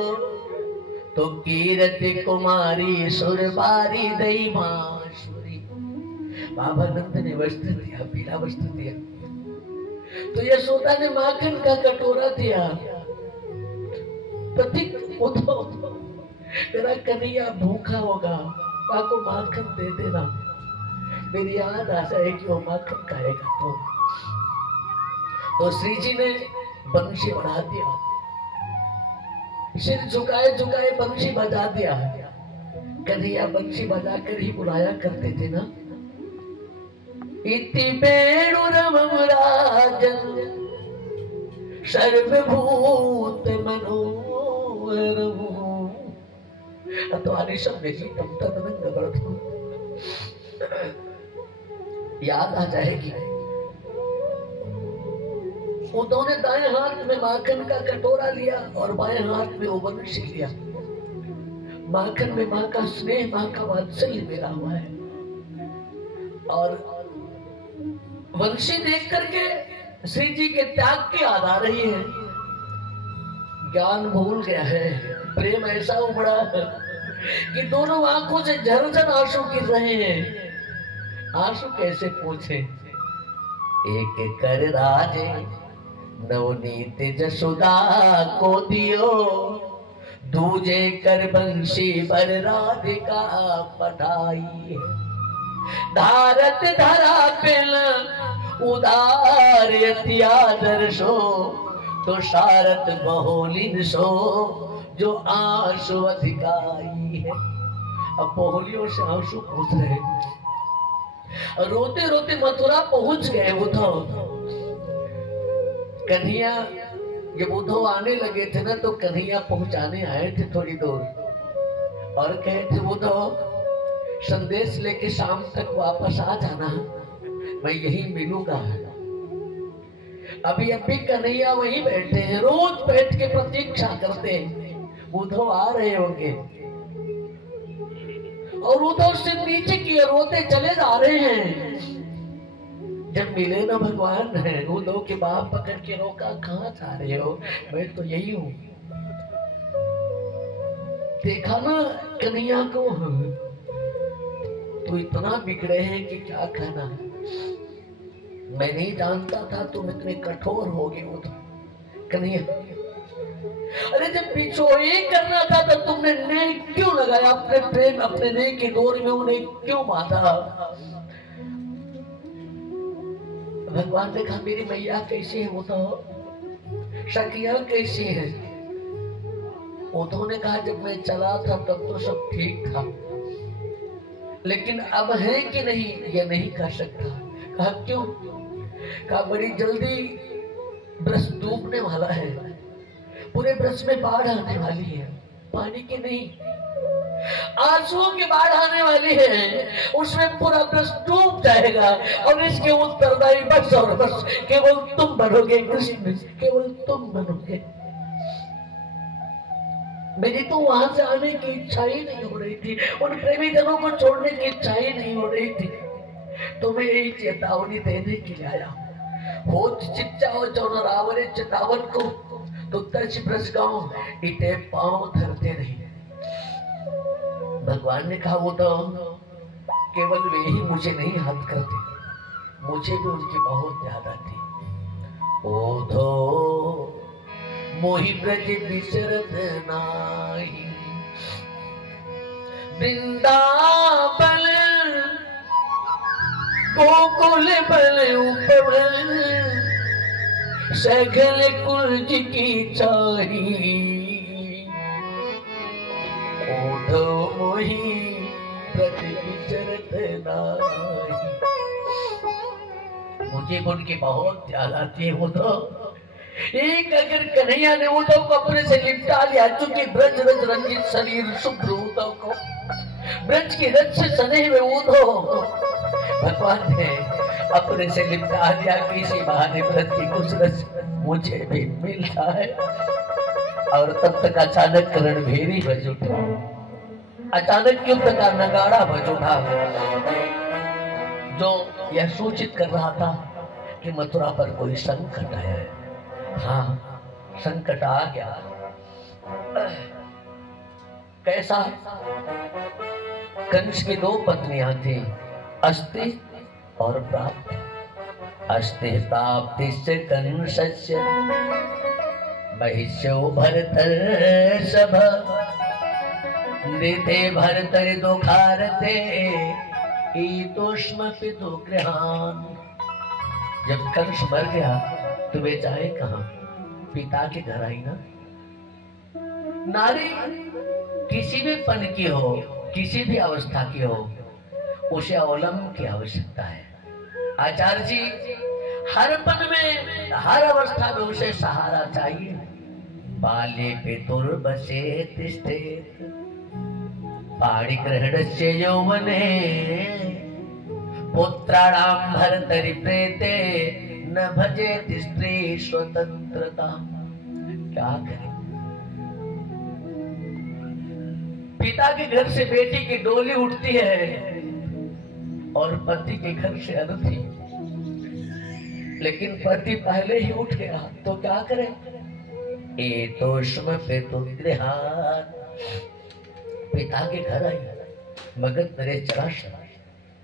तो कीरति कुमारी सुरबारी दई माशुरी। बाबा नंद ने वस्त्र दिया, पीला वस्त्र दिया। तो यशोदा ने माखन का कटोरा दिया। प्रतीक उद्धव तेरा कन्हैया भूखा होगा, माँ को माखन दे देना। मेरी याद आ जाए कि वो माखन खाएगा। तो श्री जी ने बंशी बढ़ा दिया, सिर झुकाए झुकाए बंशी बजा दिया। कन्हैया बंशी बजा कर ही बुलाया करते थे ना। इति वेणुरमं राजन् सर्वभूत मनोहरम्। अतवानी सब में जी तब तक नंग बढ़ो। याद आ जाएगी। उद्धव ने दाएं हाथ में माखन का कटोरा लिया और बाएं हाथ में वो बंशी लिया। माखन में माँ का स्नेह, माँ का वात्सल्य मेरा हुआ है। और वंशी देख करके श्री जी के त्याग की याद आ रही है। ज्ञान भूल गया है, प्रेम ऐसा उमड़ा है कि दोनों आंखों से झरझर आंसू गिर रहे हैं। आंसू कैसे पूछे? एक कर राजे नवनीत जसोदा को दियो, दूजे कर बंशी पर राधिका पठाई। धारत धरा पिल उदार आदर्शो, तो शारत बहोलिन सो जो आंसू अधिकाई है। अब बहोलियों से आंसू पूछ रहे हैं। रोते रोते मथुरा पहुंच गए उद्धव। कन्हैया जब उद्धव आने लगे थे ना, तो कन्हैया पहुंचाने आए थे थोड़ी दूर और कहे थे उद्धव संदेश लेके शाम तक वापस आ जाना, मैं यही मिलूंगा। अभी कन्हैया वहीं बैठे हैं, रोज बैठ के प्रतीक्षा करते हैं उद्धव आ रहे होंगे। और उधर से नीचे की ओर रोते चले जा रहे हैं। जब मिले ना भगवान है, उद्धव के बाप पकड़ के रोका, कहाँ जा रहे हो? मैं तो यही हूँ। देखा ना कन्हैया को, तो इतना बिगड़े हैं कि क्या कहना। मैं नहीं जानता था तुम इतने कठोर हो गए हो। कन्हैया, अरे जब बिछोही करना था तो तुमने नेह क्यों लगाया? अपने प्रेम, अपने नेह की डोर में उन्हें क्यों बांधा? भगवान ने कहा मेरी मैया कैसी है बताओ, सखिया कैसी है? उन्होंने कहा जब मैं चला था तब तो सब ठीक था, लेकिन अब है कि नहीं ये नहीं कह सकता। कहा क्यों? कहा बड़ी जल्दी ब्रश डूबने वाला है, पूरे ब्रश में बाढ़ आने वाली है, पानी की नहीं आंसुओं की बाढ़ आने वाली है, उसमें पूरा ब्रश डूब जाएगा और इसके उत्तरदायी बस और बस केवल तुम बनोगे कृष्ण, केवल तुम बनोगे। मेरी तो वहां से आने की इच्छा ही नहीं हो रही थी, उन प्रेमी जनों को छोड़ने की इच्छा ही नहीं हो रही थी, तो मैं यही चेतावनी देने के लिए आया हूँ। हो चिच्चा हो चौन रावरे चेतावन को तो तज ब्रज गाँव इटे पांव धरते नहीं। भगवान ने कहा वो तो केवल वे ही मुझे नहीं याद करते, मुझे भी उनकी बहुत ज्यादा थी। ओधो मोहि ब्रज बिसरत नाही, वृंदावन गोकुल बल उपवन, सघल कुंज की चाही। ओधो मोहि ब्रज बिसरत नाही, मुझे उनकी बहुत याद आती है। वो तो एक अगर कन्हैया ने उद्धव को अपने से लिपटा लिया, चूंकि ब्रज रज रंजित शरीर शुभ्र उद्धव को, ब्रज की रज से सने हुए उद्धव भगवान ने अपने से लिपटा लिया। किसी बहाने ब्रज की कुछ रज मुझे भी मिलता है। और तब तक अचानक रणभेरी बज उठा, अचानक युद्ध का नगाड़ा बज उठा, जो यह सूचित कर रहा था कि मथुरा पर कोई संकट आया है। हाँ, संकट आ गया। कैसा? कंस की दो पत्नियां थी, अस्ति और प्राप्ति। अस्ति प्राप्ति से कंसस्य महिष्यो भरतर सभा, देते भरतर दुखारते ईतोष्म पितु गृहान। जब कंस मर गया तो वे जाए कहां? पिता के घर आई ना। नारी किसी भी पन की हो, किसी भी अवस्था की हो, उसे अवलंब की आवश्यकता है। आचार्य जी हर पन में, हर अवस्था में उसे सहारा चाहिए। बाले पितुर बसे तिष्ठेत, पाणि ग्रहणस्य यौवने, पुत्राणाम भरतरि प्रेते, न भजे स्त्री स्वतंत्रता। क्या करें? पिता के घर से बेटी की डोली उठती है और पति के घर से अर्थी, लेकिन पति पहले ही उठ गया तो क्या करें? एतोष्म पितु गृहान, पिता के घर आई, मगध मेरे चराशर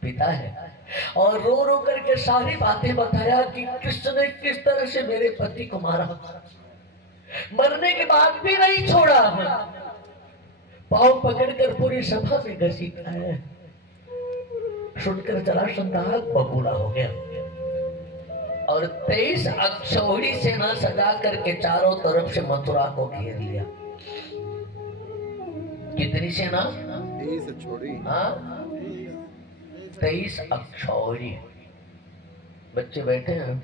पिता है, और रो रो करके सारी बातें बताया कि किसने किस तरह से मेरे पति को मारा, मरने के बाद भी नहीं छोड़ा, पांव पकड़कर पूरी सभा में घसीटा है। सुनकर जरासंध आग बबूला हो गया और 23 अक्षौहिणी सेना सजा करके चारों तरफ से मथुरा को घेर लिया। कितनी सेना? 23 अक्षौहिणी। हाँ, 23 अक्षौहिणी। बच्चे बैठे हैं।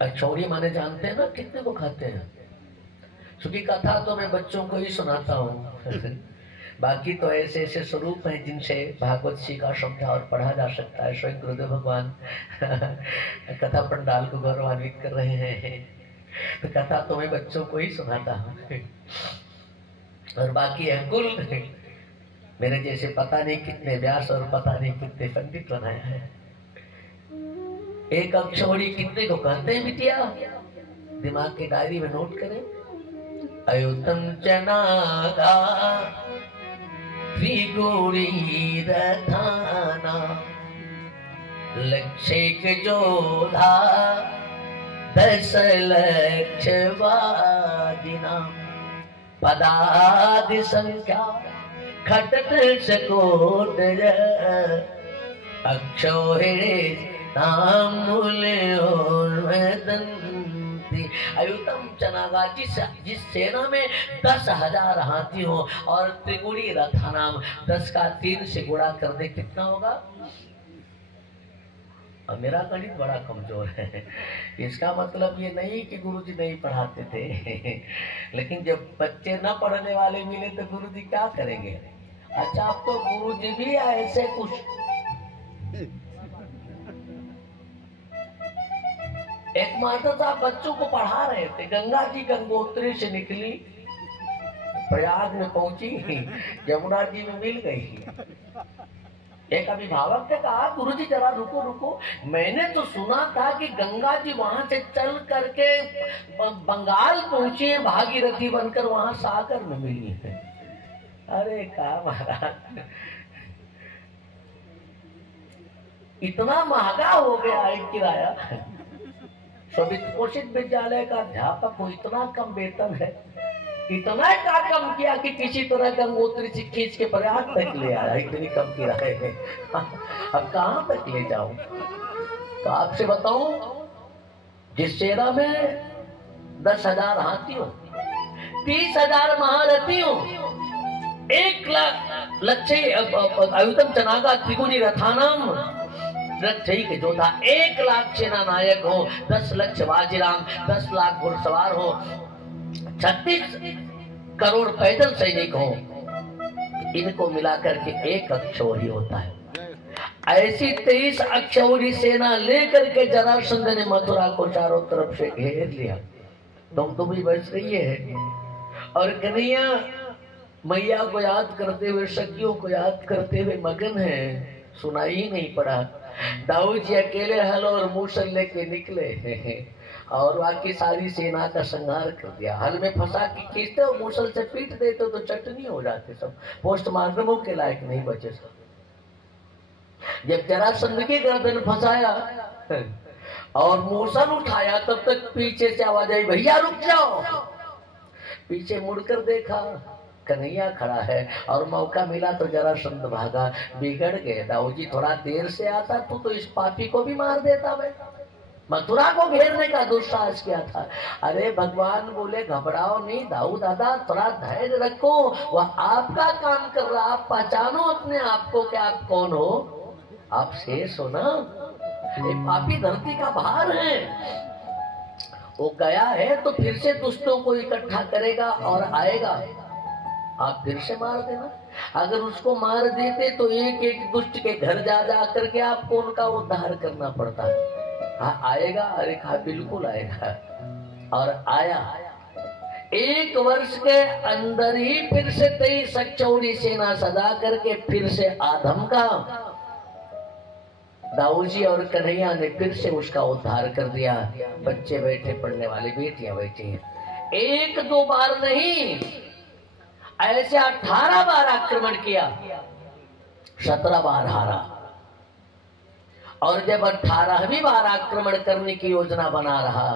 अक्षौहिणी माने जानते हैं ना कितने को खाते हैं? सुखी कथा तो मैं बच्चों को ही सुनाता हूँ बाकी तो ऐसे ऐसे स्वरूप हैं जिनसे भागवत जी का समझा और पढ़ा जा सकता है। स्वयं गुरुदेव भगवान कथा पंडाल को गौरवान्वित कर रहे हैं, तो कथा तो मैं बच्चों को ही सुनाता हूँ। और बाकी है कुल मेरे जैसे पता नहीं कितने व्यास और पता नहीं कितने पंडित बनाया है। एक अक्षौड़ी कितने को कहते हैं बिटिया? दिमाग की डायरी में नोट करें। अयुतम चनागा त्रिगुणी रथाना लक्ष्य जोधा 10 लक्ष वादिना पदादि संख्या खटक सकोट अक्षौहिणी नाम अयुतम चनागा जिस सेना में 10,000 हाथी हो और त्रिगुणी रथा नाम 10 का 3 से गुणा कर दे कितना होगा? और मेरा गणित बड़ा कमजोर है। इसका मतलब ये नहीं कि गुरुजी नहीं पढ़ाते थे लेकिन जब बच्चे न पढ़ने वाले मिले तो गुरुजी क्या करेंगे? अच्छा अब तो गुरुजी भी ऐसे कुछ एक माता साहब बच्चों को पढ़ा रहे थे। गंगा जी गंगोत्री से निकली, प्रयाग में पहुंची, यमुना जी में मिल गई। एक अभिभावक ने कहा गुरुजी जरा रुको रुको, मैंने तो सुना था कि गंगा जी वहां से चल करके बंगाल पहुंची है भागीरथी बनकर, वहां सागर में मिली है। अरे कहा महाराज इतना महंगा हो गया है किराया। सवित पोषित विद्यालय का अध्यापक को इतना कम वेतन है, इतना का कम किया कि किसी तरह गंगोत्री से खींच के प्रयाग तक ले आया। इतनी कम किराए है, अब कहां तक ले जाऊं? तो आपसे बताऊं, जिस सेना में 10,000 हाथी हो, 30,000 महारथी हो, 1 लाख लक्ष्य अयुतम चनागा त्रिगुणी रथानाम रथ जो था 1 लाख सेना नायक हो, 10 लक्ष बाजीराम, 10 लाख घुड़सवार हो, 36 करोड़ पैदल सैनिक हो, इनको मिलाकर के 1 अक्षौहिणी होता है। ऐसी 23 अक्षौहिणी सेना लेकर के जरासंध ने मथुरा को चारों तरफ से घेर लिया। तुम भी बच रही है और कन्हैया मैया को याद करते हुए, सखियों को याद करते हुए मगन है। सुनाई ही नहीं पड़ा। दाऊद जी अकेले हल और मूसल लेके निकले और बाकी सारी सेना का संहार कर दिया। हल में फंसा के खींचते और मूसल से पीट देते तो चटनी हो जाते, सब पोस्टमार्टमों के लायक नहीं बचे सब। जब जरासंध की गर्दन फंसाया और मूसल उठाया तब तक पीछे से आवाज आई, भैया रुक जाओ। पीछे मुड़कर देखा, कन्हैया खड़ा है और मौका मिला तो जरासंध भागा। बिगड़ गए। दाऊद जी थोड़ा देर से आता तो इस पापी को भी मार देता। मैं मथुरा को घेरने का दुस्साहस किया था। अरे भगवान बोले घबराओ नहीं दाऊद दादा, थोड़ा धैर्य रखो, वह आपका काम कर रहा। आप पहचानो अपने आप को कि आप कौन हो। आप शेष हो ना, ये पापी धरती का भार है। वो गया है तो फिर से दुष्टों को इकट्ठा करेगा और आएगा। आप फिर से मार देना। अगर उसको मार देते तो एक एक दुष्ट के घर जा जा करके आपको उनका उद्धार करना पड़ता है। हाँ आएगा, अरे हाँ बिल्कुल आएगा। और आया। 1 वर्ष के अंदर ही फिर से 23 अक्षौहिणी सेना सजा करके फिर से आधम का दाऊद जी और कन्हैया ने फिर से उसका उद्धार कर दिया। बच्चे बैठे, पढ़ने वाली बेटियां बैठी हैं। 1-2 बार नहीं, ऐसे 18 बार आक्रमण किया, 17 बार हारा। और जब 18वीं बार आक्रमण करने की योजना बना रहा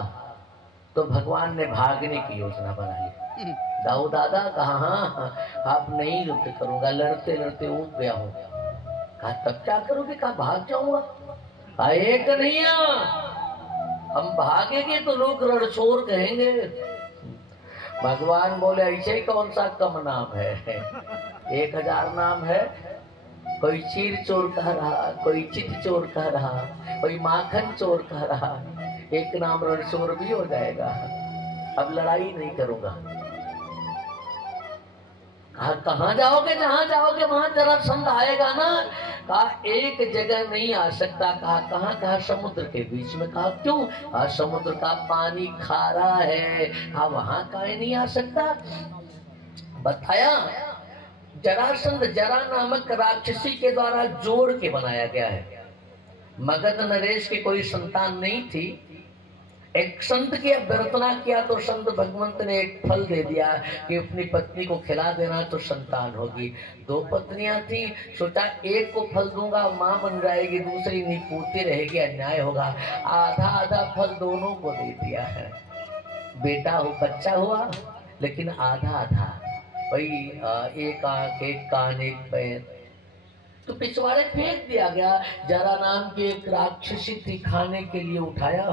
तो भगवान ने भागने की योजना बना ली। दाऊद दादा कहा हाँ आप नहीं युद्ध करूंगा, लड़ते लड़ते ऊब गया हूं। कहा तब क्या करोगे? कहा भाग जाऊंगा। एक नहीं, हम भागेंगे तो लोग रणछोड़ कहेंगे। भगवान बोले ऐसे कौन सा कम नाम है? 1000 नाम है। कोई चीर चोर कह रहा, कोई चित चोर कह रहा, कोई माखन चोर कह रहा। एक नाम रणछोर भी हो जाएगा। अब लड़ाई नहीं करूंगा। कहा कहाँ जाओगे? जहां जाओगे वहां जरासंध आएगा ना। कहा एक जगह नहीं आ सकता। कहा कहाँ? कहा समुद्र के बीच में। कहा क्यों? कहा समुद्र का पानी खारा है। कहा वहां काहे नहीं आ सकता? बताया जरासंध जरा नामक राक्षसी के द्वारा जोड़ के बनाया गया है। मगध नरेश की कोई संतान नहीं थी। एक संत की अभ्यर्थना किया तो संत भगवंत ने एक फल दे दिया कि अपनी पत्नी को खिला देना तो संतान होगी। 2 पत्नियां थी, सोचा एक को फल दूंगा मां बन जाएगी, दूसरी निपूती रहेगी, अन्याय होगा। आधा आधा फल दोनों को दे दिया है। बेटा हो बच्चा हुआ लेकिन आधा आधा, वही एक आंख एक कान एक पैर। तो पिछवाड़े फेंक दिया गया। जरा नाम की एक राक्षसी थी, खाने के लिए उठाया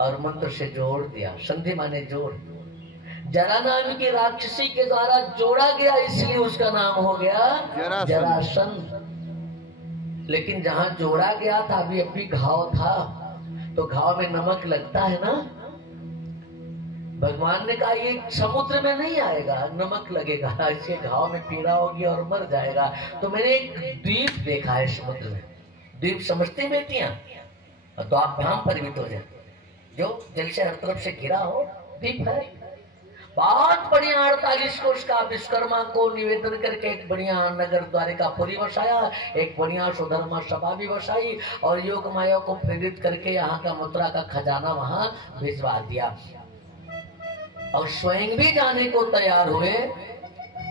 और मंत्र से जोड़ दिया। संधि माने जोड़। जरा नाम की राक्षसी के द्वारा जोड़ा गया, इसलिए उसका नाम हो गया जरासंध। लेकिन जहां जोड़ा गया था अभी घाव था, तो घाव में नमक लगता है ना। भगवान ने कहा ये समुद्र में नहीं आएगा, नमक लगेगा, इसके घाव में पीड़ा होगी और मर जाएगा। तो मैंने एक द्वीप देखा है समुद्र में। द्वीप समझती बेटियां, तो आप भ्याम परिमित हो जाए, जो जल से हर तरफ से घिरा हो द्वीप है। बहुत बढ़िया 48 कोष का विश्वकर्मा को निवेदन करके एक बढ़िया नगर द्वारिकापुरी बसाया, एक बढ़िया सुधर्मा सभा भी बसाई और योग माया को प्रेरित करके यहाँ का मुद्रा का खजाना वहां भिजवा दिया और स्वयं भी जाने को तैयार हुए।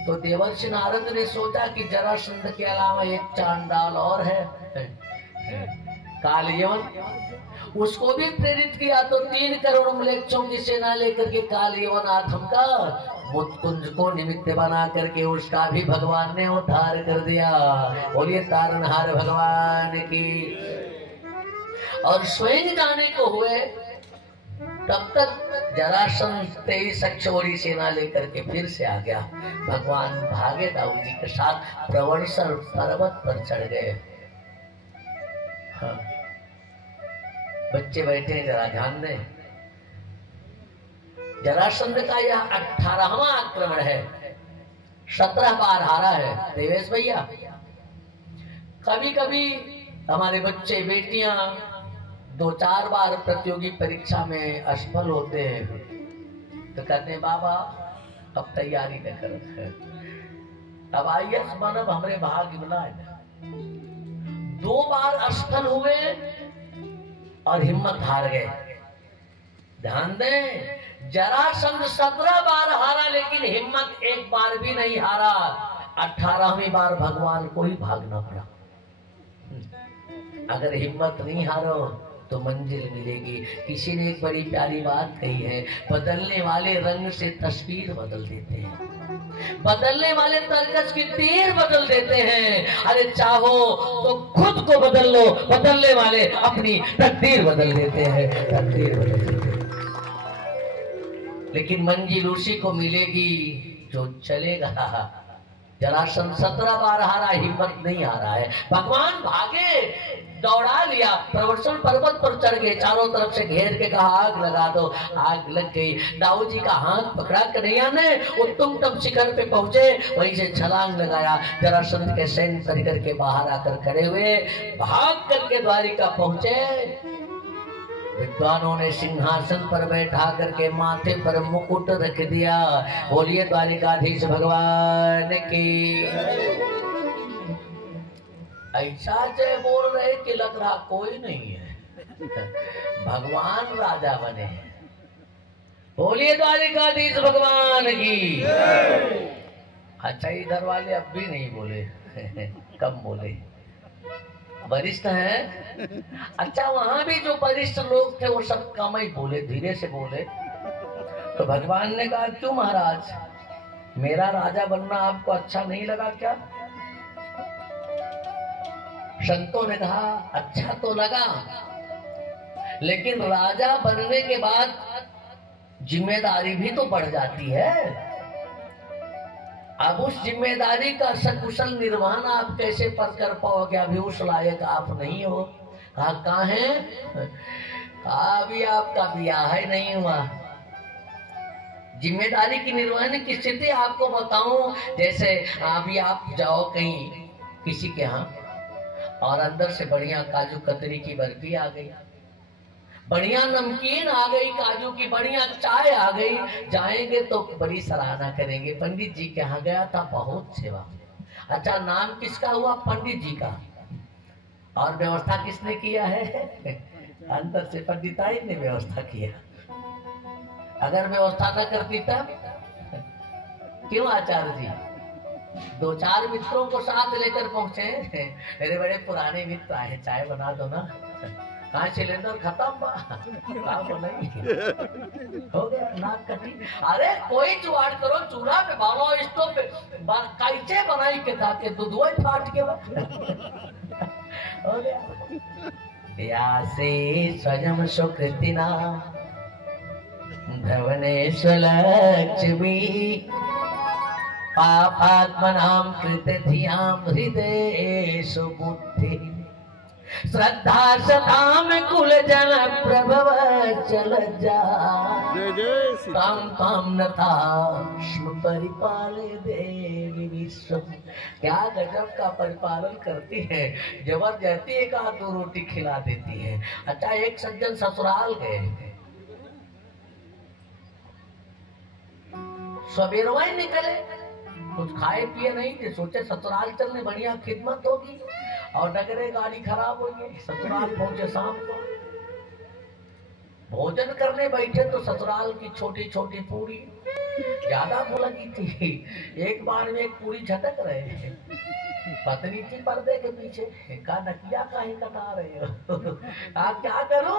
तो देवर्षि नारद ने सोचा कि जरासंध के अलावा एक चांडाल और है, कालयवन। उसको भी प्रेरित किया तो 3 करोड़ मलेच्छों की सेना लेकर के कालयवन आथम का मुत्कुंज को निमित्त बना करके उसका भी भगवान ने उद्धार कर दिया। बोलिए तारनहार भगवान की। और स्वयं जाने को हुए, तब तक जरासंध 23 अक्षौरी सेना लेकर के फिर से आ गया। भगवान भागे दाऊ जी के साथ प्रवरसर पर्वत पर चढ़ गए। हाँ। बच्चे बैठे हैं, जरा ध्यान दें। जरासंध का यह 18वां आक्रमण है, 17 बार हारा है देवेश भैया। कभी कभी हमारे बच्चे बेटियां 2-4 बार प्रतियोगी परीक्षा में असफल होते हैं, तो कहते हैं बाबा अब तैयारी न कर, अब आईएएस बनब हमरे भाग्य में ना। 2 बार असफल हुए और हिम्मत हार गए। ध्यान दें, जरासंध 17 बार हारा लेकिन हिम्मत एक बार भी नहीं हारा। 18वीं बार भगवान को ही भागना पड़ा। अगर हिम्मत नहीं हारो तो मंजिल मिलेगी। किसी ने एक बड़ी प्यारी बात कही है, बदलने वाले रंग से तस्वीर बदल देते हैं, बदलने वाले तरकस की तीर बदल देते हैं। अरे चाहो तो खुद को बदल लो, बदलने वाले अपनी तकदीर बदल देते हैं, तकदीर बदल देते हैं। लेकिन मंजिल उसी को मिलेगी जो चलेगा। जरासंध 17 बार हारा, हिम्मत नहीं हारा है। भगवान भागे, दौड़ा लिया, प्रवर्षण पर्वत पर चढ़ गए, चारों तरफ से घेर के कहा आग लगा दो। आग लग गई। दाऊ जी का हाथ पकड़ा कन्हैया ने, उत्तुंगतम शिखर पे पहुंचे, वहीं से छलांग लगाया। जरासंध के सैन्य परिकर के बाहर आकर खड़े हुए, भाग करके द्वारिका पहुंचे। विद्वानों ने सिंहासन पर बैठा करके माथे पर मुकुट रख दिया। बोलिए द्वारिकाधीश भगवान की। ऐसा जय बोल रहे कि लग रहा कोई नहीं है, भगवान राजा बने। बोलिए द्वारिकाधीश भगवान की। अच्छा, इधर वाले अब भी नहीं बोले, कम बोले, वरिष्ठ हैं। अच्छा, वहां भी जो वरिष्ठ लोग थे वो सब कम ही बोले, धीरे से बोले। तो भगवान ने कहा क्यों महाराज, मेरा राजा बनना आपको अच्छा नहीं लगा क्या? संतों ने कहा अच्छा तो लगा, लेकिन राजा बनने के बाद जिम्मेदारी भी तो बढ़ जाती है। अब उस जिम्मेदारी का सकुशल निर्वहन आप कैसे पर कर पाओगे? अभी उस लायक आप नहीं हो। कहाँ है? अभी आपका ब्याह ही नहीं हुआ। जिम्मेदारी की निर्वहन की स्थिति आपको बताऊं, जैसे अभी आप जाओ कहीं किसी के यहाँ और अंदर से बढ़िया काजू कतरी की बर्फी आ गई, बढ़िया नमकीन आ गई, काजू की बढ़िया चाय आ गई, जाएंगे तो बड़ी सराहना करेंगे। पंडित जी के यहाँ गया था, बहुत सेवा। अच्छा, नाम किसका हुआ? पंडित जी का। और व्यवस्था किसने किया है? अंदर से पंडिताई ने व्यवस्था किया। अगर व्यवस्था न करती तब क्यों आचार्य जी? 2-4 मित्रों को साथ लेकर पहुंचे। मेरे बड़े पुराने मित्र आए, चाय बना दो ना। कहा सिलेंडर खत्म नहीं हो गया, नाक कटी। अरे कोई जुगाड़ करो, चूल्हा पे बालो, स्टोव पे कैसे बनाई के ताके दूधवा फाट के हो गया। या से स्वयं सुकृतिना धवनेश्वर लक्ष्मी पापात्मनां कृतधियां हृदयेषु बुद्धि श्रद्धा सताम कुल जन प्रभव चल जा काम काम नताश्म परिपाले देवी विश्व। क्या गजब का परिपालन करती है, जबरदस्ती 1-2 रोटी खिला देती है। अच्छा, एक सज्जन ससुराल गए, सवेरवा ही निकले, कुछ खाए पिए नहीं थे, सोचे ससुराल चलने, बढ़िया खिदमत होगी। और नगरे गाड़ी खराब हो गई, ससुराल पहुंचे शाम को। भोजन करने बैठे तो ससुराल की छोटी छोटी पूरी ज्यादा को लगी थी। एक बार में एक पूरी झटक रहे, पत्नी थी पर्दे के पीछे, कहा नकिया काहे कटा रहे हो? आप क्या करो?